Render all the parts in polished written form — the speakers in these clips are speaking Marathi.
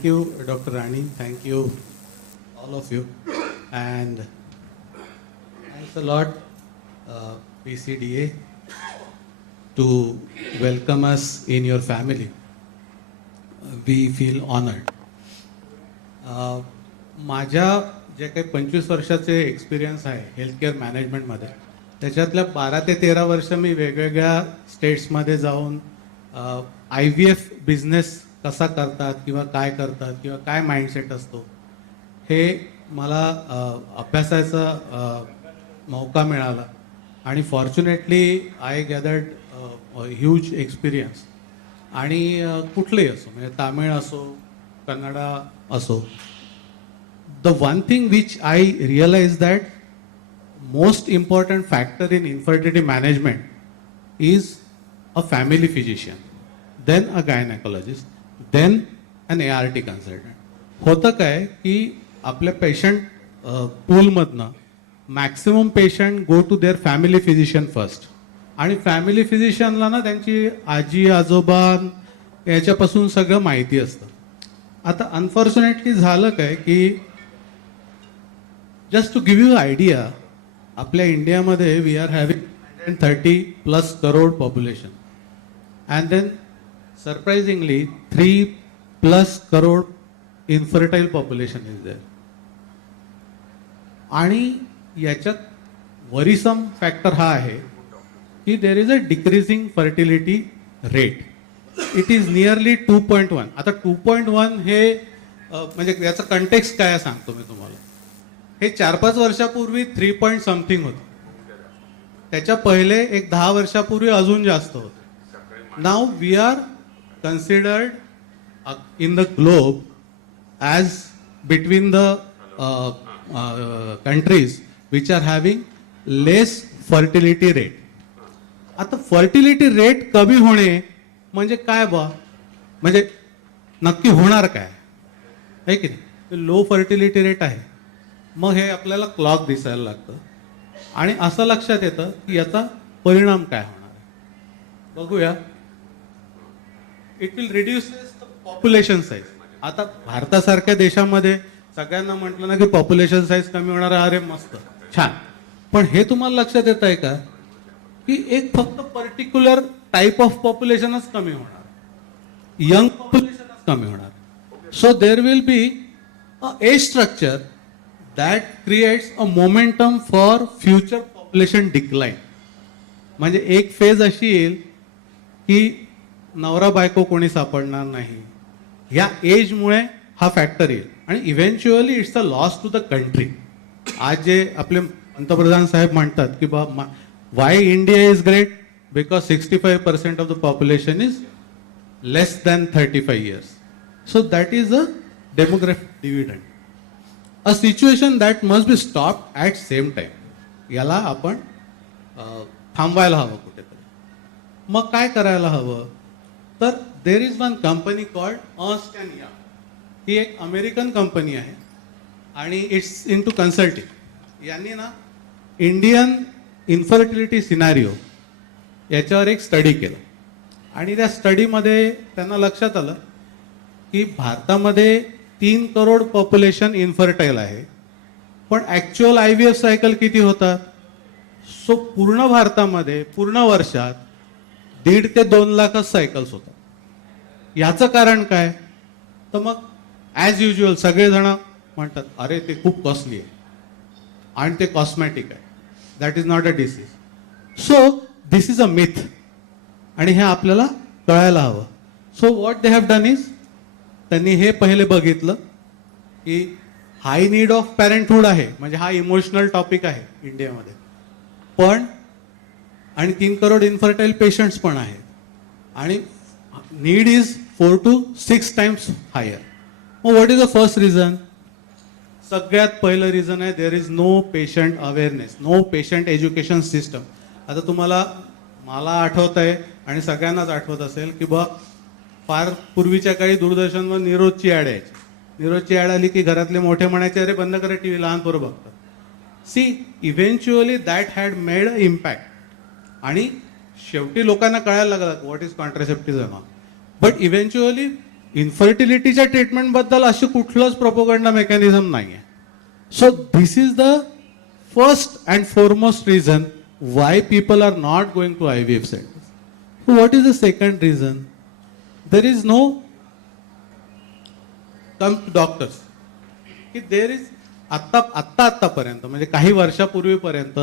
Thank you, Dr. Rani. Thank you, all of you. And thanks a lot, PCDA, to welcome us in your family. We feel honored. माझ्या जे काही 25 वर्षाचे एक्सपिरियन्स आहे हेल्थकेअर मॅनेजमेंटमध्ये, त्याच्यातल्या 12 ते 13 वर्ष मी वेगवेगळ्या स्टेट्समध्ये जाऊन IVF बिझनेस कसा करतात किंवा काय करतात किंवा काय माइंडसेट असतो हे मला अभ्यासाचा मौका मिळाला. आणि fortunately I gathered huge experience. आणि कुठलेही असो, म्हणजे तामिळ असो, कन्नडा असो, the one thing which I realized that most important factor in infertility management is a family physician, then a gynecologist, then an ART consultant. होतं काय की आपल्या पेशंट पूलमधनं maximum patient go to their family physician first. आणि फॅमिली फिजिशियनला ना त्यांची आजी आजोबा याच्यापासून सगळं माहिती असतं. आता अनफॉर्च्युनेटली झालं काय की just to give you idea, आपल्या इंडियामध्ये we are having 130+ crore population and then surprisingly 3+ crore infertile population is there. आणि याच्यात वरिसम फॅक्टर हा आहे की there is a decreasing fertility rate. It is nearly 2.1. आता 2.1 हे म्हणजे याचं कंटेक्स्ट काय सांगतो मी तुम्हाला. हे 4-5 वर्षापूर्वी 3 समथिंग होतं. त्याच्या पहिले एक 10 वर्षापूर्वी अजून जास्त होतं. Now we are considered in the globe as between the countries which are having less fertility rate. आता फर्टिलिटी रेट कमी होणे म्हणजे काय बा, म्हणजे नक्की होणार काय आहे की नाही. लो फर्टिलिटी रेट आहे, मग हे आपल्याला क्लॉक दिसायला लागतं आणि असं लक्षात येतं की याचा परिणाम काय होणार आहे. बघूया. It will reduce population size. आता भारतासारख्या देशामध्ये सगळ्यांना म्हटलं ना की पॉप्युलेशन साईज कमी होणार आहे, अरे मस्त छान. पण हे तुम्हाला लक्षात येत आहे का की एक फक्त पर्टिक्युलर टाईप ऑफ पॉप्युलेशनच कमी होणार, यंग पॉप्युलेशनच कमी होणार. So there will be a age structure that creates a momentum for future population decline. म्हणजे एक फेज अशी येईल की नवरा बायको कोणी सापडणार नाही. ह्या एजमुळे हा फॅक्टर येईल आणि eventually it's a loss to the country. आज जे आपले पंतप्रधान साहेब म्हणतात की बा why India is great, because 65% of the population is less than 35 years. So that is a demographic dividend. A situation that must be stop at same time. याला आपण थांबवायला हवं कुठेतरी. मग काय करायला हवं तर there is one company called Ernst and Young. ही एक अमेरिकन कंपनी आहे आणि इट्स इन टू कन्सल्टिंग. यांनी ना इंडियन इन्फर्टिलिटी सिनारिओ याच्यावर एक स्टडी केलं आणि त्या स्टडीमध्ये त्यांना लक्षात आलं की भारतामध्ये 3 करोड पॉप्युलेशन इन्फर्टाईल आहे, पण ॲक्च्युअल IVF सायकल किती होतात. सो पूर्ण भारतामध्ये पूर्ण वर्षात 1.5 ते 2 लाखच सायकल्स होतात. याचं कारण काय तर मग ॲज युज्युअल सगळेजण म्हणतात अरे ते खूप कॉस्टली आहे आणि ते कॉस्मॅटिक आहे. That is not a disease. So this is a myth आणि हे आपल्याला कळायला हवं. So what they have done is, त्यांनी हे पहिले बघितलं की हाय नीड ऑफ पॅरेंटहूड आहे, म्हणजे हा इमोशनल टॉपिक आहे इंडियामध्ये, पण आणि 3 करोड इन्फर्टाईल पेशंट्स पण आहेत आणि need is 4 to 6 times higher. मग what is the first reason. सगळ्यात पहिलं रिझन आहे there is no patient awareness, no patient education system. आता तुम्हाला मला आठवत आहे आणि सगळ्यांनाच आठवत असेल की बा फार पूर्वीच्या काळी दूरदर्शनवर निरोजची ॲड यायची. निरोजची ॲड आली की घरातले मोठे म्हणायचे अरे बंद करा TV, लहान पोरं बघतात. See eventually that had made a impact आणि शेवटी लोकांना कळायला लागलं what is contraceptive. But eventually इन्फर्टिलिटीच्या ट्रीटमेंटबद्दल अशी कुठलंच प्रोपोगंडा मेकॅनिझम नाही आहे. So this is the first and foremost reason why people are not going to IVF centres. What is the second reason? There is no कम डॉक्टर्स की देर इज आत्तापर्यंत म्हणजे काही वर्षापूर्वीपर्यंत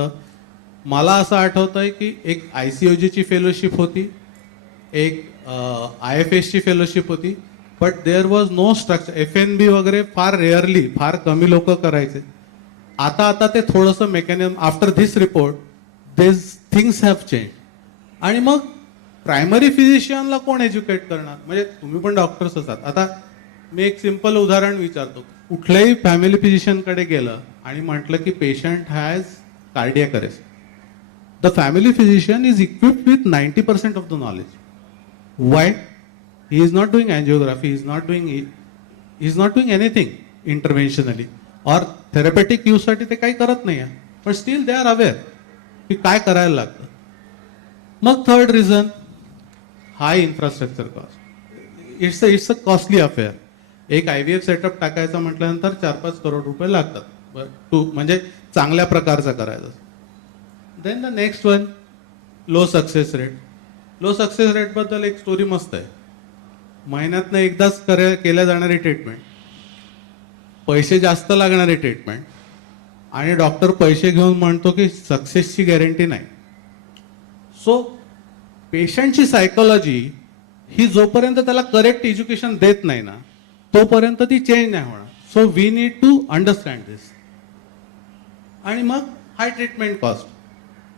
मला असं आठवत आहे की एक ICOGची फेलोशिप होती, एक IFSची फेलोशिप होती, but there was no structure. FNB वगैरे फार रेअरली, फार कमी लोक करायचे. आता ते थोडंसं mechanism after this report this things have change. आणि मग प्रायमरी फिजिशियनला कोण एज्युकेट करणार? म्हणजे तुम्ही पण डॉक्टर्स असतात. आता मी एक सिंपल उदाहरण विचारतो. कुठल्याही फॅमिली फिजिशियनकडे गेलं आणि म्हटलं की patient has cardiac arrest, the family physician is equipped with 90% of the knowledge. Why? He is not doing angiography, he is not doing anything interventionally और थेरपेटिक यूजसाठी ते काही करत नाही आहे, पण स्टील दे आर अवेअर की काय करायला लागतं. मग third reason, high infrastructure cost. It's a costly affair. एक IVF सेटअप टाकायचा म्हटल्यानंतर 4-5 करोड रुपये लागतात म्हणजे चांगल्या प्रकारचा करायचा. Then the next one, low success rate. Low success rate बद्दल एक स्टोरी मस्त आहे. महिन्यातनं एकदाच केल्या जाणारी ट्रीटमेंट, पैसे जास्त लागणारी ट्रीटमेंट, आणि डॉक्टर पैसे घेऊन म्हणतो की सक्सेसची गॅरंटी नाही. सो पेशंटची सायकोलॉजी ही जोपर्यंत त्याला करेक्ट एज्युकेशन देत नाही ना, तोपर्यंत ती चेंज नाही होणार. So we need to understand this. आणि मग हाय ट्रीटमेंट कॉस्ट.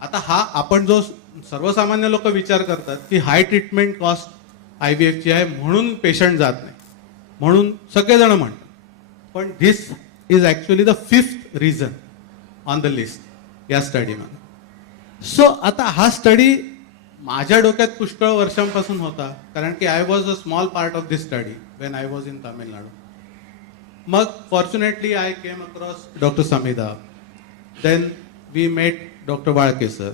आता हा आपण जो सर्वसामान्य लोक विचार करतात की हाय ट्रीटमेंट कॉस्ट IVFची आहे म्हणून पेशंट जात नाही, म्हणून सगळेजण म्हणतात. पण this is actually the 5th reason on the list या स्टडीमध्ये. सो आता हा स्टडी माझ्या डोक्यात पुष्कळ वर्षांपासून होता, कारण की I was a small part of this study when I was in Tamil Nadu. मग fortunately I came across doctor Samidha, then we mate doctor Walke sir,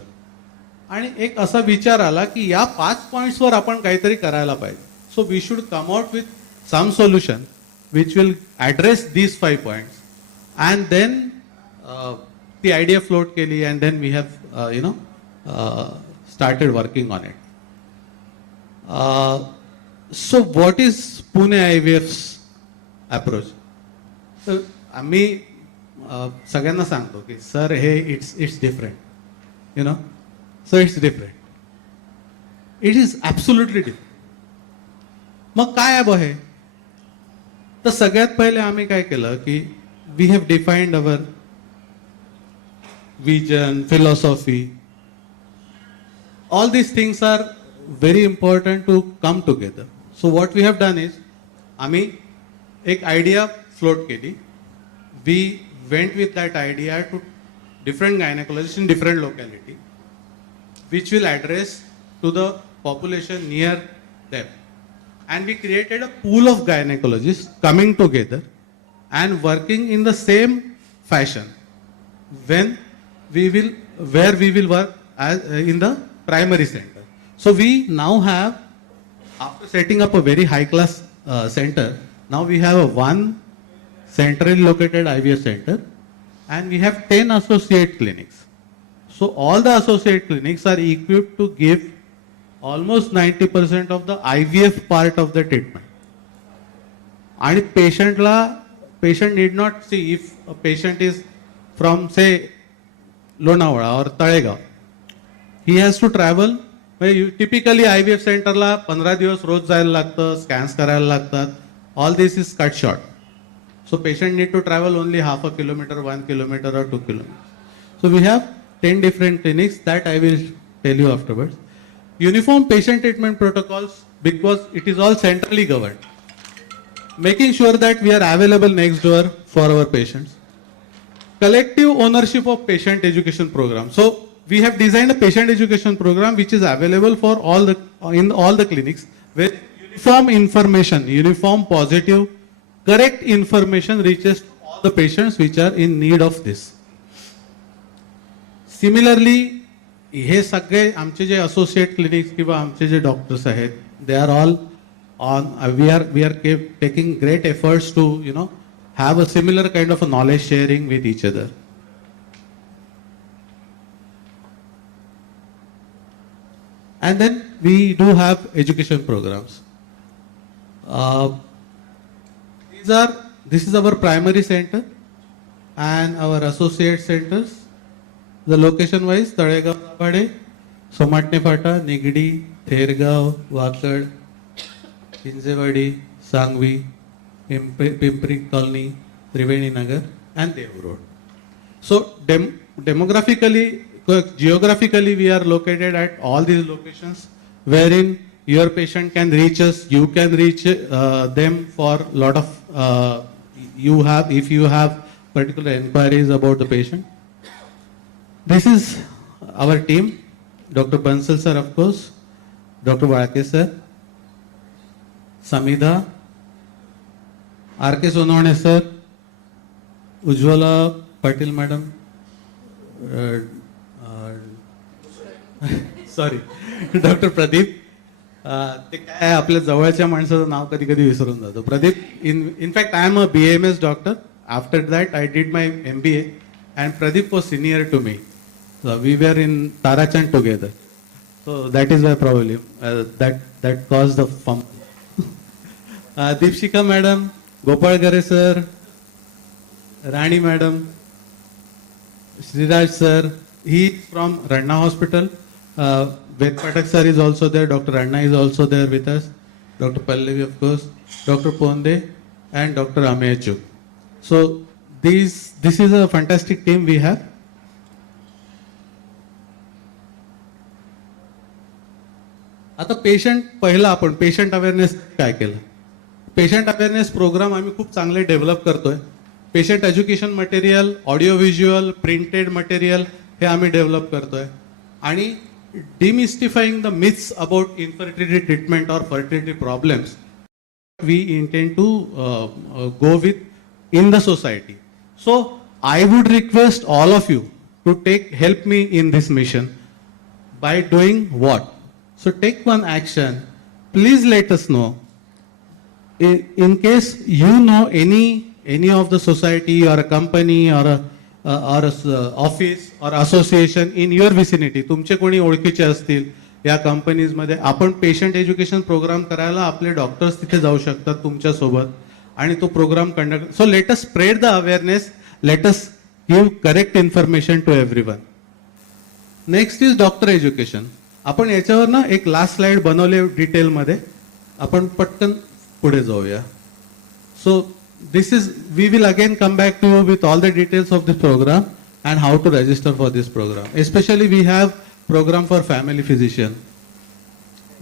आणि एक असा विचार आला की या 5 पॉईंट्सवर आपण काहीतरी करायला पाहिजे. So we should come out with some solution which will address these 5 points. And then ती आयडिया फ्लोट केली, and then we have started working on it. So what is Pune IVF's approach? So आम्ही सगळ्यांना सांगतो की सर हे it's different, you know. So it's different, it is absolutely different. मग काय आहे बघ हे? तर सगळ्यात पहिले आम्ही काय केलं की we have defined our vision, philosophy. All these things are very important to come together. So what we have done is, आम्ही एक आयडिया फ्लोट केली. We went with that idea to different gynecologists in different locality, which will address to the population near them. And we created a pool of gynecologists coming together and working in the same fashion where we will work as in the primary center. So we now have, after setting up a very high class center, now we have a one centrally located IVF center, and we have 10 associate clinics. So all the associate clinics are equipped to give almost 90% of the IVF part of the treatment. And patient need not see if a patient is from say Lonavala or Talegaon. He has to travel. Typically IVF सेंटरला 15 दिवस रोज जायला लागतं, स्कॅन्स करायला लागतात. All this is cut short. So patient need to travel only 1/2 kilometre, 1 kilometre or 2 kilometers. So we have 10 different clinics that I will tell you afterwards. Uniform patient treatment protocols, because it is all centrally governed, making sure that we are available next door for our patients. Collective ownership of patient education program. So we have designed a patient education program which is available for in all the clinics with uniform information, uniform positive, correct information reaches to all the patients which are in need of this. Similarly, हे सगळे आमचे जे असोसिएट क्लिनिक्स किंवा आमचे जे डॉक्टर्स आहेत, they are all on we are taking great efforts to have a similar kind of a knowledge sharing with each other. And then we do have education programs. This is our primary center and our associate centers. The location wise, Talegaon, Daphade, Somatne Phata, Nigdi, Thergaon, Wakad, Hinjewadi, Sangvi, Pimpri Colony, Triveni Nagar, and Dev Road. So demographically, geographically, we are located at all these locations wherein your patient can reach us, you can reach them for lot of if you have particular inquiries about the patient. This is our team, Dr. Bansal sir, of course, Dr. Walke sir, Samida, R.K. Sonone sir, Ujjwala Patil madam, sorry doctor Pradeep ते काय आपल्या जवळच्या माणसाचं नाव कधी कधी विसरून जातो. Pradeep in fact I am a BAMS doctor. After that I did my MBA and Pradeep was senior to me. We were in Tarachand together. So that is why problem that cause the firm. Deepshika madam, Gopal Gare sir, Rani madam, Sriraj sir, he is from Ranna Hospital. Ved Patak sir is also there. Dr. Ranna is also there with us. Dr. Pallavi, of course, Dr. Ponde, and Dr. Amechu. So this is a fantastic team we have. आता पेशंट पहिला आपण पेशंट अवेअरनेस काय केलं. पेशंट अवेअरनेस प्रोग्राम आम्ही खूप चांगले डेव्हलप करतोय. Patient education material, audio visual, printed material हे आम्ही डेव्हलप करतोय. आणि demystifying the myths about infertility treatment or fertility problems we intend to go with in the society. So I would request all of you to help me in this mission by doing what? So take one action. Please let us know. In case you know any of the society or a company or a office or association in your vicinity, तुमचे कोणी ओळखीचे असतील या कंपनीज मध्ये, आपण पेशंट एज्युकेशन प्रोग्राम करायला आपले डॉक्टर्स तिथे जाऊ शकतात तुमच्या सोबत आणि तो programme conduct. So let us spread the awareness, let us give correct information to everyone. Next is doctor education. आपण याच्यावर ना एक लास्ट स्लाइड बनवले डिटेल मध्ये, आपण पटकन पुढे जाऊया. So this is, we will again come back to you with all the details of this program and how to register for this program. Especially we have program for family physician.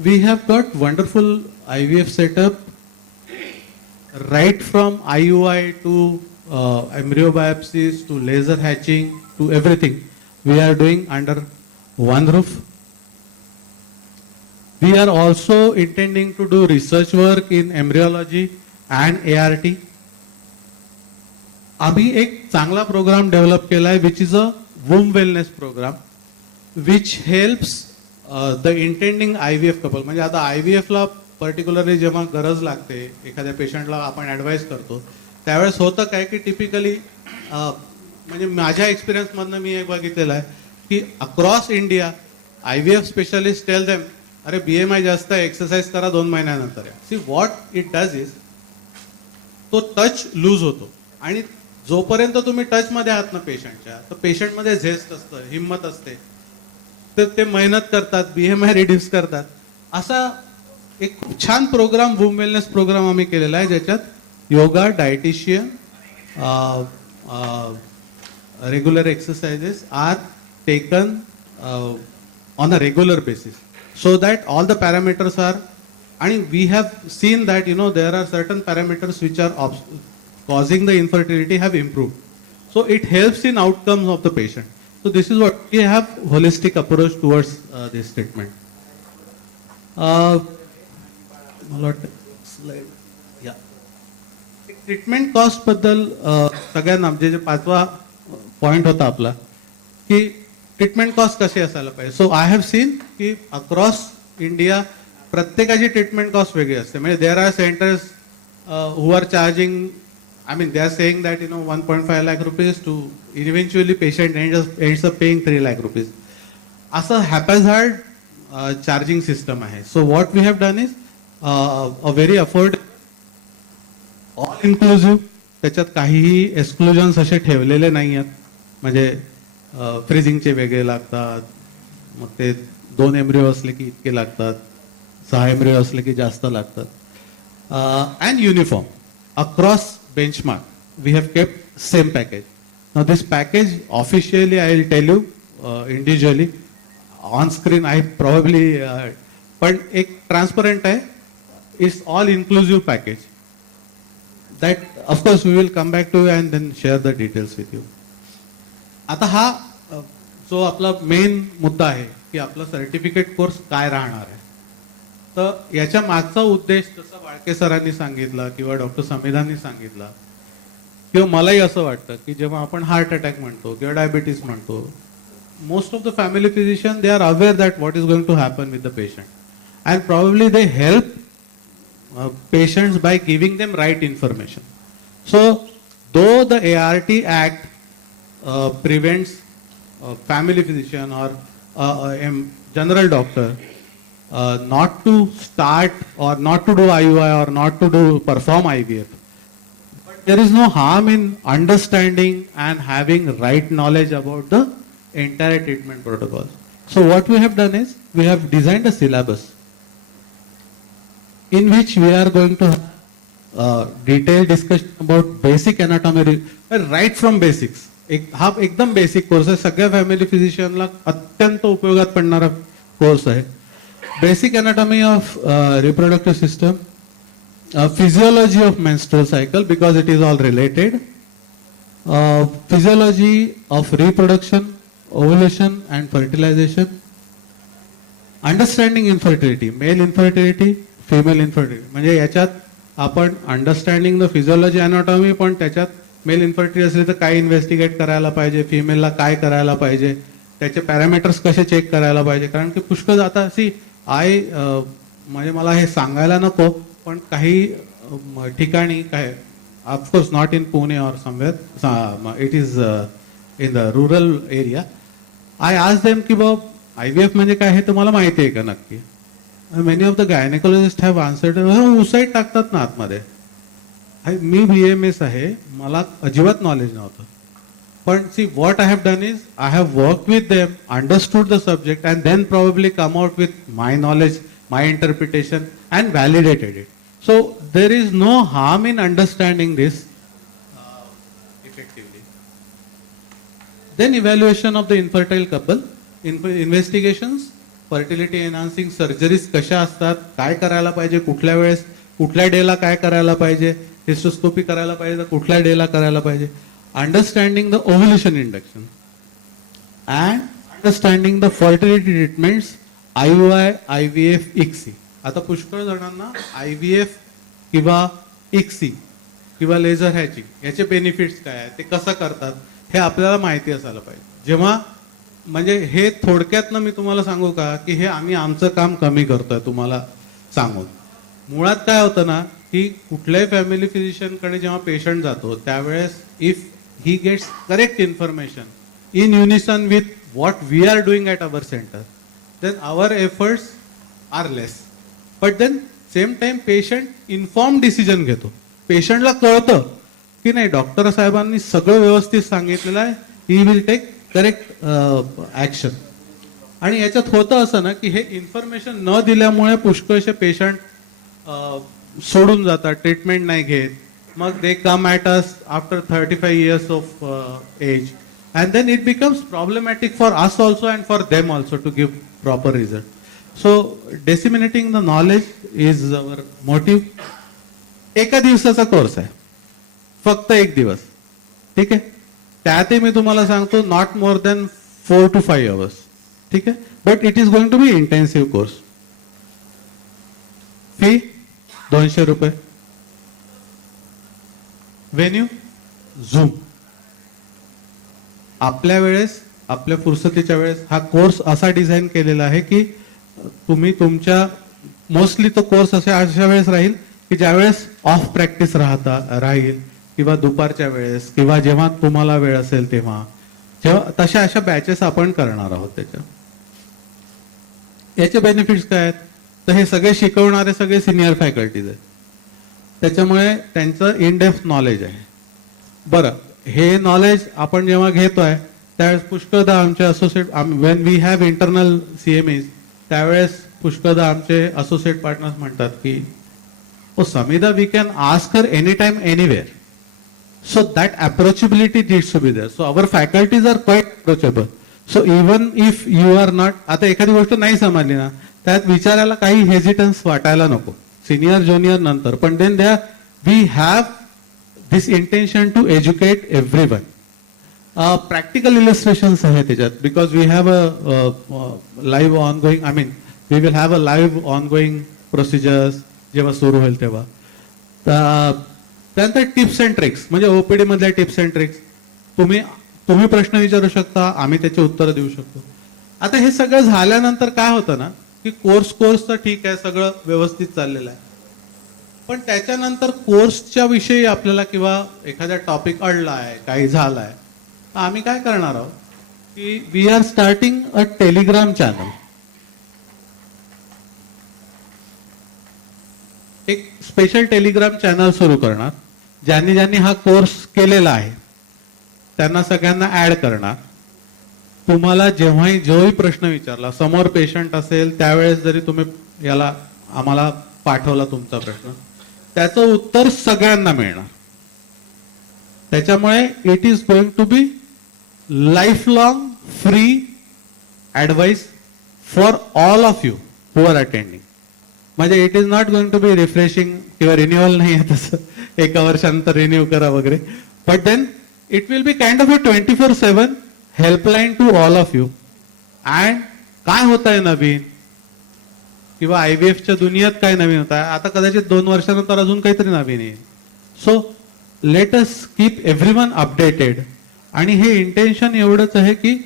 We have got wonderful IVF setup right from IUI to embryo biopsies to laser hatching to everything. We are doing under one roof. We are also intending to do research work in embryology and ART. आम्ही एक चांगला प्रोग्राम डेव्हलप केलाय which is a womb wellness program which helps the intending IVF couple. म्हणजे आता IVF ला पर्टिक्युलरली जेव्हा गरज लागते एखाद्या पेशंटला आपण ऍडवाइस करतो त्यावेळेस होतं काय की टिपिकली म्हणजे माझ्या एक्सपिरियन्स मधनं मी एक बघितलेलं आहे की across India IVF specialist tell them अरे BMI जास्त आहे, एक्सरसाइज करा 2 महिन्यानंतर. See what it does is तो टच लूज होतो आणि जोपर्यंत तुम्ही टच मध्ये आहात ना पेशंटच्या, तर पेशंट मध्ये झेस्ट असतं, हिंमत असते, तर ते मेहनत करतात, BMI रिड्यूस करतात. असा एक छान प्रोग्राम वूम वेलनेस प्रोग्राम आम्ही केलेला आहे ज्याच्यात yoga, dietitian, regular exercises are taken on a regular basis so that all the parameters are, and we have seen that there are certain parameters which are causing the infertility have improved. So it helps in outcomes of the patient. So this is what we have holistic approach towards this treatment. Treatment cost बद्दल सगळ्यांना म्हणजे 5वा पॉइंट होता आपला की ट्रीटमेंट कॉस्ट कसे असायला पाहिजे. सो आय हॅव सीन की अक्रॉस इंडिया प्रत्येकाची ट्रीटमेंट कॉस्ट वेगळी असते. म्हणजे there are centres who are charging, I mean, they are saying that 1.5 lakh rupees to eventually patient ends up paying 3 lakh rupees. असं haphazard charging system आहे. So what we have done is a very all inclusive. त्याच्यात काहीही एक्सक्लुजन्स असे ठेवलेले नाही आहेत. म्हणजे फ्रीजिंगचे वेगळे लागतात, मग ते 2 एम्ब्रिओ असले की इतके लागतात, 6 एम्ब्रिओ असले की जास्त लागतात. And uniform across benchmark, we have kept same package. Now this package officially I will tell you individually on screen I probably but एक transparent है, it's all inclusive package that of course we will come back to and then share the details with you. आता हा जो आपला मेन मुद्दा आहे की आपला सर्टिफिकेट कोर्स काय राहणार आहे. तर याच्या मागचा उद्देश जसं वाळके सरांनी सांगितलं किंवा डॉक्टर समिधांनी सांगितलं किंवा मलाही असं वाटतं की जेव्हा आपण हार्ट अटॅक म्हणतो किंवा डायबिटीज म्हणतो, most of the family physician they are aware that what is going to happen with the patient and probably they help patients by giving them right information. So though the ART Act prevents family physician or general doctor not to start or not to do IUI or not to do perform IVF. But there is no harm in understanding and having right knowledge about the entire treatment protocols. So what we have done is we have designed a syllabus in which we are going to have detailed discussion about basic anatomy right from basics. हा एकदम बेसिक कोर्स आहे, सगळ्या फॅमिली फिजिशियनला अत्यंत उपयोगात पडणारा कोर्स आहे. Basic anatomy of reproductive system, physiology of menstrual cycle because it is all related, physiology of reproduction, ovulation and fertilization, understanding infertility, male infertility, female infertility. म्हणजे याच्यात आपण अंडरस्टँडिंग द फिजियोलॉजी अनाटॉमी, पण त्याच्यात मेल इन्फर्टिलिटी असली तर काय इन्व्हेस्टिगेट करायला पाहिजे, फिमेलला काय करायला पाहिजे, त्याचे पॅरामीटर्स कसे चेक करायला पाहिजे. कारण की पुष्कळ आता म्हणजे मला हे सांगायला नको, पण काही ठिकाणी काय of course not in Pune or somewhere it is in the rural area. I आज देम की बाबा IVF म्हणजे काय हे तुम्हाला माहिती आहे का नक्की. Many of the gynaecologist have answered aside टाकतात ना आतमध्ये. मी BMS आहे, मला अजिबात नॉलेज नव्हतं. पण see what I have done is I have work with them, understood the subject and then probably come out with my knowledge, my interpretation and validated it. So there is no harm in understanding this effectively. Then evaluation of the infertile couple, investigations, fertility enhancing surgeries कशा असतात, काय करायला पाहिजे, कुठल्या वेळेस, कुठल्या डेला काय करायला पाहिजे, हिस्टोस्कोपी करायला पाहिजे तर कुठल्या डेला करायला पाहिजे, understanding the ovulation induction and understanding the fertility treatments, IUI, IVF, ICSI. आता पुष्कळ जणांना IVF किंवा ICSI किंवा लेझर हॅचिंग याचे बेनिफिट्स काय आहेत, ते कसं करतात हे आपल्याला माहिती असायला पाहिजे. जेव्हा म्हणजे हे थोडक्यातनं मी तुम्हाला सांगू का की हे आम्ही आमचं काम कमी करतोय तुम्हाला सांगून. मुळात काय होतं ना की कुठल्याही फॅमिली फिजिशियनकडे जेव्हा पेशंट जातो त्यावेळेस if he gets correct information in unison with what we are doing at our centre, then our efforts are less. But then same time patient inform decision घेतो. पेशंटला कळतं की नाही डॉक्टर साहेबांनी सगळं व्यवस्थित सांगितलेलं आहे, he will take correct action. आणि याच्यात होतं असं ना की हे इन्फॉर्मेशन न दिल्यामुळे पुष्कळसे पेशंट सोडून जातात, ट्रीटमेंट नाही घेत. मग they come at us after 35 years of age and then it becomes problematic for us also and for them also to give proper result. So disseminating the knowledge is our motive. एका दिवसाचा कोर्स आहे, फक्त 1 दिवस, ठीक आहे. त्यातही मी तुम्हाला सांगतो not more than 4 to 5 hours, ठीक आहे. But it is going to be intensive course. Fee 200 रुपये. Venue Zoom. आपल्या वेळेस, आपल्या फुरसतीच्या वेळेस हा कोर्स असा डिझाईन केलेला आहे की तुम्ही तुमच्या मोस्टली तो कोर्स अशा वेळेस राहील की ज्यावेळेस ऑफ प्रॅक्टिस राहील किंवा दुपारच्या वेळेस किंवा जेव्हा तुम्हाला वेळ असेल तेव्हा तशा अशा बॅचेस आपण करणार आहोत त्याच्या. याचे बेनिफिट्स काय आहेत? तर हे सगळे शिकवणारे सगळे सिनियर फॅकल्टीज आहेत, त्याच्यामुळे त्यांचं इन डेप्थ नॉलेज आहे. बरं, हे नॉलेज आपण जेव्हा घेतोय त्यावेळेस पुष्कळदा आमचे associate, when we have internal CMEs, त्यावेळेस पुष्कळदा आमचे असोसिएट पार्टनर्स म्हणतात की oh Samidha, we can ask her any time anywhere. So that approachability needs to be there. So our faculties are quite approachable. So even if you are not, आता एखादी गोष्ट नाही समजली ना, त्यात विचारायला काही हेजिटन्स वाटायला नको, सिनियर ज्युनियर नंतर. पण then we have this intention to educate everyone. Practical illustrations आहे त्याच्यात, because we have a live ongoing, I mean we will have a live ongoing procedures जेव्हा सुरू होईल तेव्हा. त्यानंतर टिप्स अँड ट्रिक्स, म्हणजे ओपीडी मधल्या टिप्स अँड ट्रिक्स. तुम्ही प्रश्न विचारू शकता, आम्ही त्याची उत्तरं देऊ शकतो. आता हे सगळं झाल्यानंतर काय होतं ना, की कोर्स तर ठीक आहे, सगळं व्यवस्थित चाललेलं आहे. पण त्याच्यानंतर कोर्सच्या विषयी आपल्याला किंवा एखादा टॉपिक अडलाय, काही झालाय, तर आम्ही काय करणार आहोत की we are starting a Telegram channel. एक स्पेशल टेलिग्राम चॅनल सुरू करणार, ज्यांनी हा कोर्स केलेला आहे त्यांना सगळ्यांना ऍड करणार. तुम्हाला जेव्हाही जोही प्रश्न विचारला, समोर पेशंट असेल त्यावेळेस जरी तुम्ही याला आम्हाला पाठवला तुमचा प्रश्न, त्याचं उत्तर सगळ्यांना मिळणार. त्याच्यामुळे it is going to be lifelong free advice for all of you who are attending. म्हणजे it is not going to be refreshing किंवा रिन्युअल नाही आहे तसं, एका वर्षानंतर रिन्यू करा वगैरे. But then it will be kind of a 24/7 helpline to all of you. And काय होत आहे नवीन किंवा आयव्हीएफच्या दुनियेत काय नवीन होत आहे, आता कदाचित 2 वर्षानंतर अजून काहीतरी नवीन येईल. So let us keep everyone updated. आणि हे इंटेन्शन एवढंच आहे की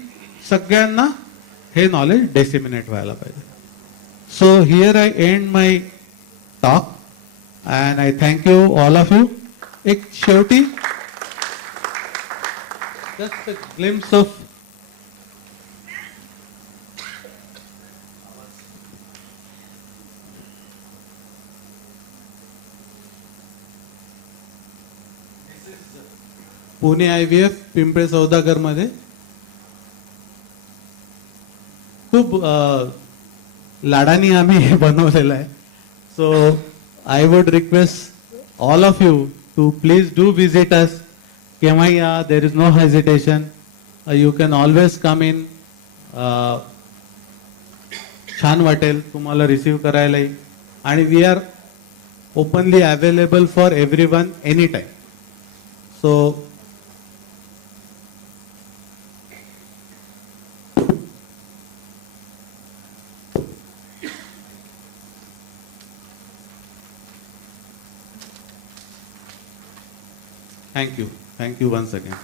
सगळ्यांना हे नॉलेज डिसेमिनेट व्हायला पाहिजे. So here I end my talk and I thank you all of you. एक शेवटी just a glimpse of Pune IVF Pimple सौदागर मध्ये खूप लाडानी आम्ही हे बनवलेलं आहे. So I would request all of you to please do visit us. केव्हाही या, there is no hesitation, you can always come in. छान वाटेल तुम्हाला रिसीव्ह करायलाही. आणि we are openly available for everyone any time. So thank you once again.